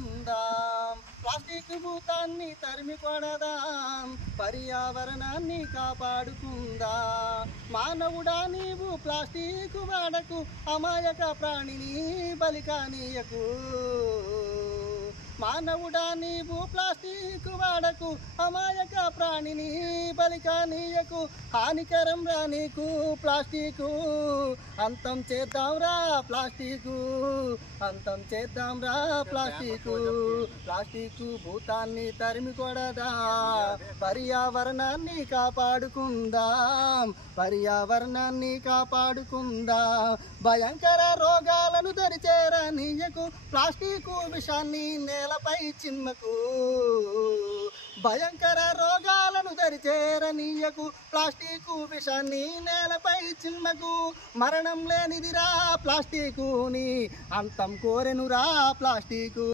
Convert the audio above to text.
కాపాడుకుందాం. ప్లాస్టిక్ భూతాన్ని తరిమి కొడదాం, పర్యావరణాన్ని కాపాడుకుందాం. మానవుడా నీవు ప్లాస్టిక్ వాడకు, అమాయక ప్రాణిని బలి కానీయకు. మానవుడా నీవు ప్లాస్టిక్ వాడకు, అమాయక ప్రాణిని బలి కానీయకు. హానికరం రా నీకు ప్లాస్టిక్, అంతం చేద్దాంరా ప్లాస్టిక్, అంతం చేద్దాంరా ప్లాస్టిక్. ప్లాస్టిక్ భూతాన్ని తరిమి కొడదా, పర్యావరణాన్ని కాపాడుకుందాం, పర్యావరణాన్ని కాపాడుకుందాం. భయంకర రోగాలను దరిచేరనీయకు, ప్లాస్టిక్ విషాన్ని నేలపై చిమ్మకు. భయంకర రోగాలను దరిచేరనీయకు, ప్లాస్టిక్ విషాన్ని నేలపై చిమ్మకు. మరణం లేనిదిరా ప్లాస్టికుని, అంతం కోరెనురా ప్లాస్టిక్.